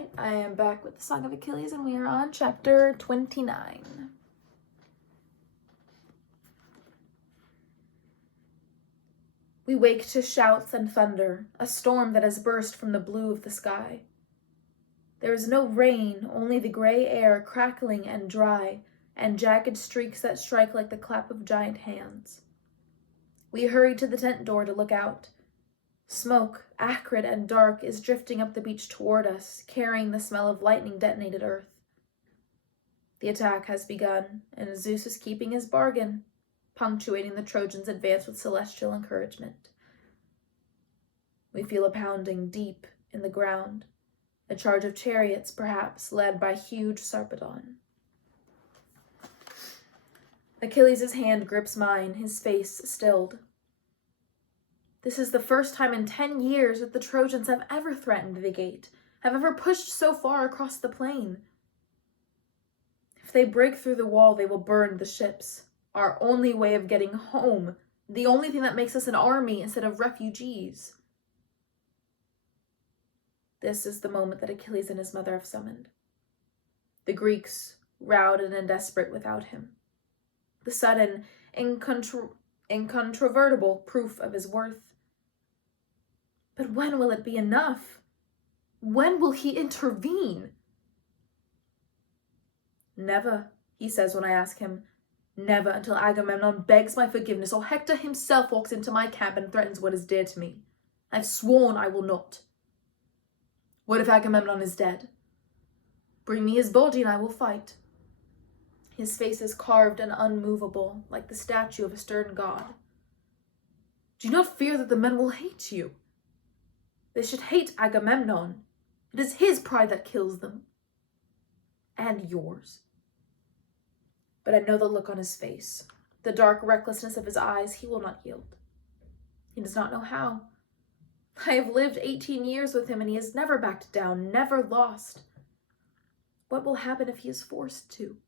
Alright, I am back with the Song of Achilles, and we are on chapter 29. We wake to shouts and thunder, a storm that has burst from the blue of the sky. There is no rain, only the gray air crackling and dry, and jagged streaks that strike like the clap of giant hands. We hurry to the tent door to look out. Smoke, acrid and dark, is drifting up the beach toward us, carrying the smell of lightning detonated earth. The attack has begun, and Zeus is keeping his bargain, punctuating the Trojans' advance with celestial encouragement. We feel a pounding deep in the ground, a charge of chariots, perhaps, led by huge Sarpedon. Achilles' hand grips mine, his face stilled. This is the first time in 10 years that the Trojans have ever threatened the gate, have ever pushed so far across the plain. If they break through the wall, they will burn the ships, our only way of getting home, the only thing that makes us an army instead of refugees. This is the moment that Achilles and his mother have summoned. The Greeks, routed and desperate without him. The sudden, incontrovertible proof of his worth. But when will it be enough? When will he intervene? Never, he says when I ask him. Never until Agamemnon begs my forgiveness or Hector himself walks into my camp and threatens what is dear to me. I've sworn I will not. What if Agamemnon is dead? Bring me his body and I will fight. His face is carved and unmovable, like the statue of a stern god. Do you not fear that the men will hate you? They should hate Agamemnon. It is his pride that kills them. And yours. But I know the look on his face, the dark recklessness of his eyes. He will not yield. He does not know how. I have lived 18 years with him, and he has never backed down, never lost. What will happen if he is forced to?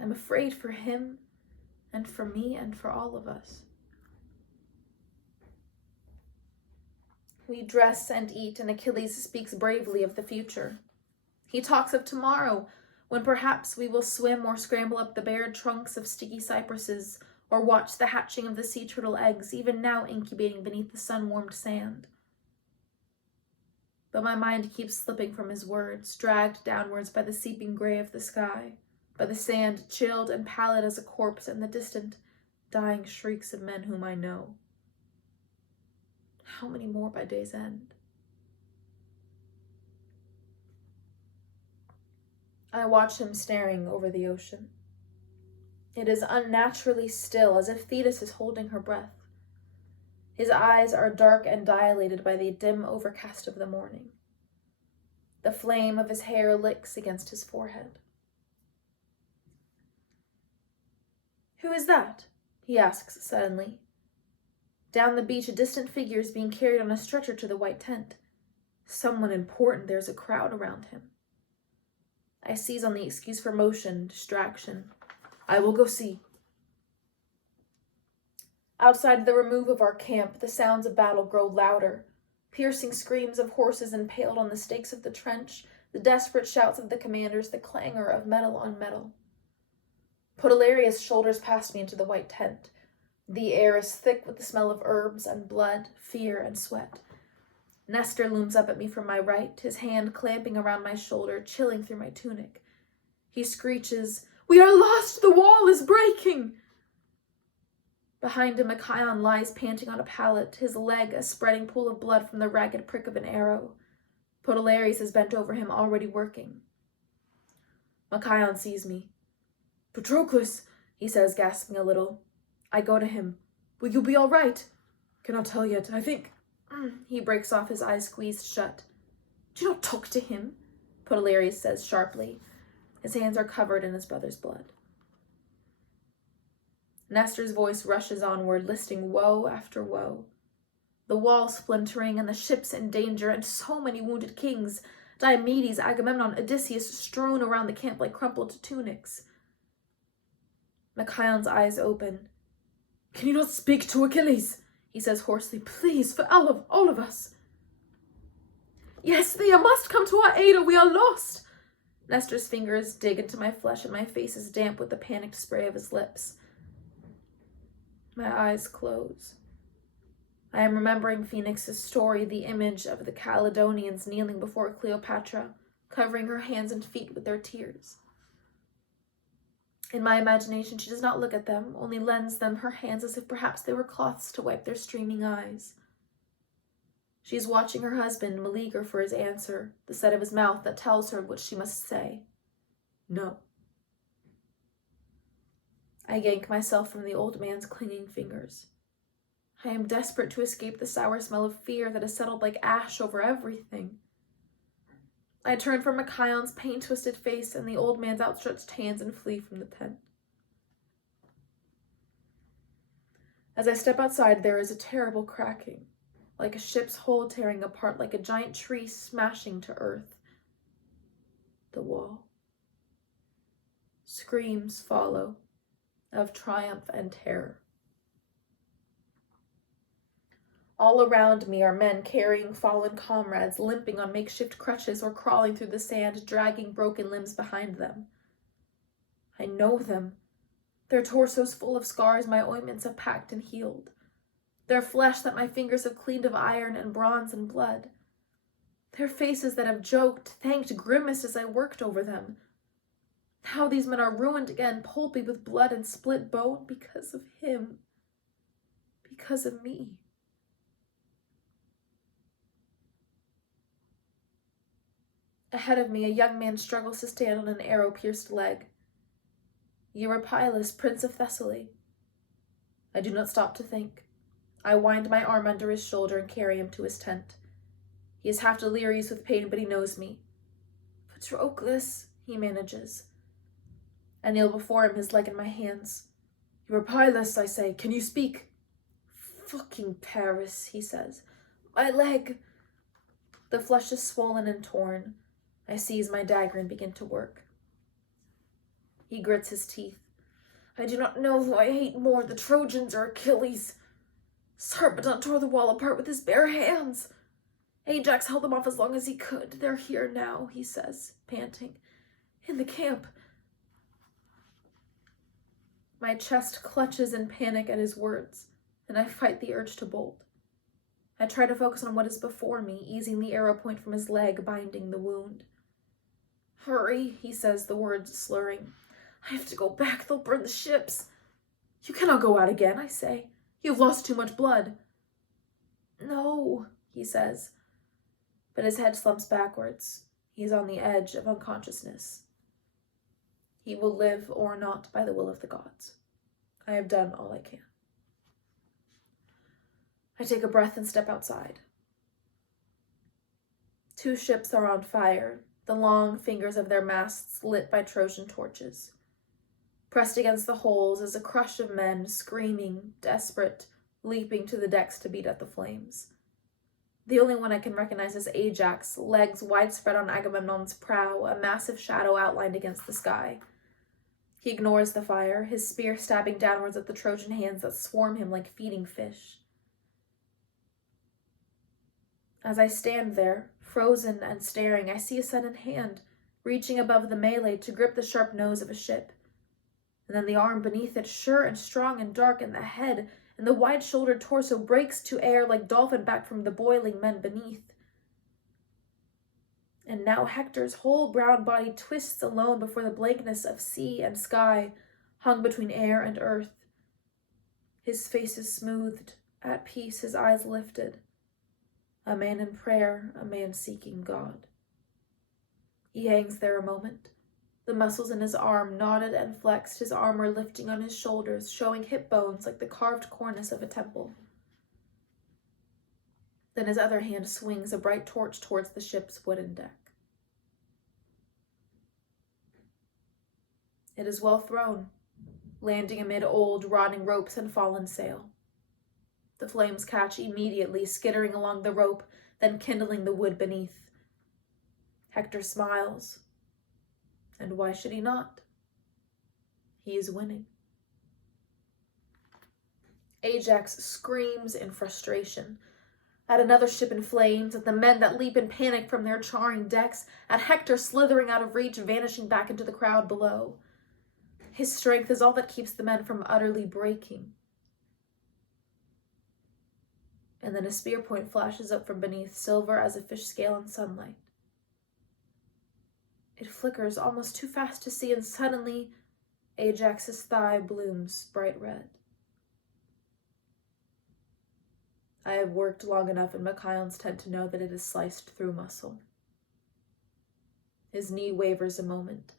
I'm afraid for him, and for me, and for all of us. We dress and eat, and Achilles speaks bravely of the future. He talks of tomorrow, when perhaps we will swim or scramble up the bared trunks of sticky cypresses, or watch the hatching of the sea turtle eggs, even now incubating beneath the sun-warmed sand. But my mind keeps slipping from his words, dragged downwards by the seeping gray of the sky, by the sand chilled and pallid as a corpse, and the distant, dying shrieks of men whom I know. How many more by day's end? I watch him staring over the ocean. It is unnaturally still, as if Thetis is holding her breath. His eyes are dark and dilated by the dim overcast of the morning. The flame of his hair licks against his forehead. Who is that? He asks suddenly. Down the beach, a distant figure is being carried on a stretcher to the white tent. Someone important. There's a crowd around him. I seize on the excuse for motion, distraction. I will go see. Outside the remove of our camp, the sounds of battle grow louder. Piercing screams of horses impaled on the stakes of the trench, the desperate shouts of the commanders, the clangor of metal on metal. Podalirius shoulders past me into the white tent. The air is thick with the smell of herbs and blood, fear and sweat. Nestor looms up at me from my right, his hand clamping around my shoulder, chilling through my tunic. He screeches, "We are lost! The wall is breaking!" Behind him, Machion lies panting on a pallet, his leg a spreading pool of blood from the ragged prick of an arrow. Podalirius is bent over him, already working. Machion sees me. "Patroclus," he says, gasping a little. I go to him. "Will you be all right?" "Cannot tell yet. I think..." He breaks off, his eyes squeezed shut. "Do not talk to him," Podalirius says sharply. His hands are covered in his brother's blood. Nestor's voice rushes onward, listing woe after woe. The wall splintering, and the ships in danger, and so many wounded kings. Diomedes, Agamemnon, Odysseus strewn around the camp like crumpled tunics. Machion's eyes open. "Can you not speak to Achilles?" he says hoarsely. "Please, for all of us." Yes, Thea must come to our aid or we are lost. Nestor's fingers dig into my flesh and my face is damp with the panicked spray of his lips. My eyes close. I am remembering Phoenix's story, the image of the Caledonians kneeling before Cleopatra, covering her hands and feet with their tears. In my imagination, she does not look at them, only lends them her hands as if perhaps they were cloths to wipe their streaming eyes. She is watching her husband, Meleager, for his answer, the set of his mouth that tells her what she must say. No. I yank myself from the old man's clinging fingers. I am desperate to escape the sour smell of fear that has settled like ash over everything. I turn from Micaiah's pain-twisted face and the old man's outstretched hands and flee from the tent. As I step outside, there is a terrible cracking, like a ship's hull tearing apart, like a giant tree smashing to earth. The wall. Screams follow, of triumph and terror. All around me are men carrying fallen comrades, limping on makeshift crutches or crawling through the sand, dragging broken limbs behind them. I know them. Their torsos full of scars my ointments have packed and healed. Their flesh that my fingers have cleaned of iron and bronze and blood. Their faces that have joked, thanked, grimaced as I worked over them. Now these men are ruined again, pulpy with blood and split bone because of him. Because of me. Ahead of me, a young man struggles to stand on an arrow-pierced leg. Eurypylus, Prince of Thessaly. I do not stop to think. I wind my arm under his shoulder and carry him to his tent. He is half delirious with pain, but he knows me. Patroclus, he manages. I kneel before him, his leg in my hands. Eurypylus, I say, can you speak? Fucking Paris, he says. My leg. The flesh is swollen and torn. I seize my dagger and begin to work. He grits his teeth. I do not know who I hate more, the Trojans or Achilles. Sarpedon tore the wall apart with his bare hands. Ajax held them off as long as he could. They're here now, he says, panting. In the camp. My chest clutches in panic at his words, and I fight the urge to bolt. I try to focus on what is before me, easing the arrow point from his leg, binding the wound. Hurry, he says, the words slurring. I have to go back. They'll burn the ships. You cannot go out again, I say. You have lost too much blood. No, he says. But his head slumps backwards. He is on the edge of unconsciousness. He will live or not by the will of the gods. I have done all I can. I take a breath and step outside. 2 ships are on fire, the long fingers of their masts lit by Trojan torches. Pressed against the holes is a crush of men, screaming, desperate, leaping to the decks to beat at the flames. The only one I can recognize is Ajax, legs widespread on Agamemnon's prow, a massive shadow outlined against the sky. He ignores the fire, his spear stabbing downwards at the Trojan hands that swarm him like feeding fish. As I stand there, frozen and staring, I see a sudden hand, reaching above the melee to grip the sharp nose of a ship. And then the arm beneath it, sure and strong and dark, and the head and the wide-shouldered torso breaks to air like dolphin back from the boiling men beneath. And now Hector's whole brown body twists alone before the blankness of sea and sky, hung between air and earth. His face is smoothed, at peace, his eyes lifted. A man in prayer, a man seeking God. He hangs there a moment, the muscles in his arm knotted and flexed, his armor lifting on his shoulders, showing hip bones like the carved cornice of a temple. Then his other hand swings a bright torch towards the ship's wooden deck. It is well thrown, landing amid old, rotting ropes and fallen sail. The flames catch immediately, skittering along the rope, then kindling the wood beneath. Hector smiles. And why should he not? He is winning. Ajax screams in frustration. At another ship in flames, at the men that leap in panic from their charring decks, at Hector slithering out of reach, vanishing back into the crowd below. His strength is all that keeps the men from utterly breaking. And then a spear point flashes up from beneath, silver as a fish scale in sunlight. It flickers almost too fast to see, and suddenly Ajax's thigh blooms bright red. I have worked long enough in Machaon's tent to know that it is sliced through muscle. His knee wavers a moment,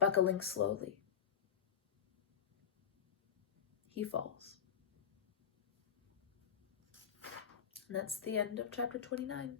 buckling slowly. He falls. And that's the end of chapter 29.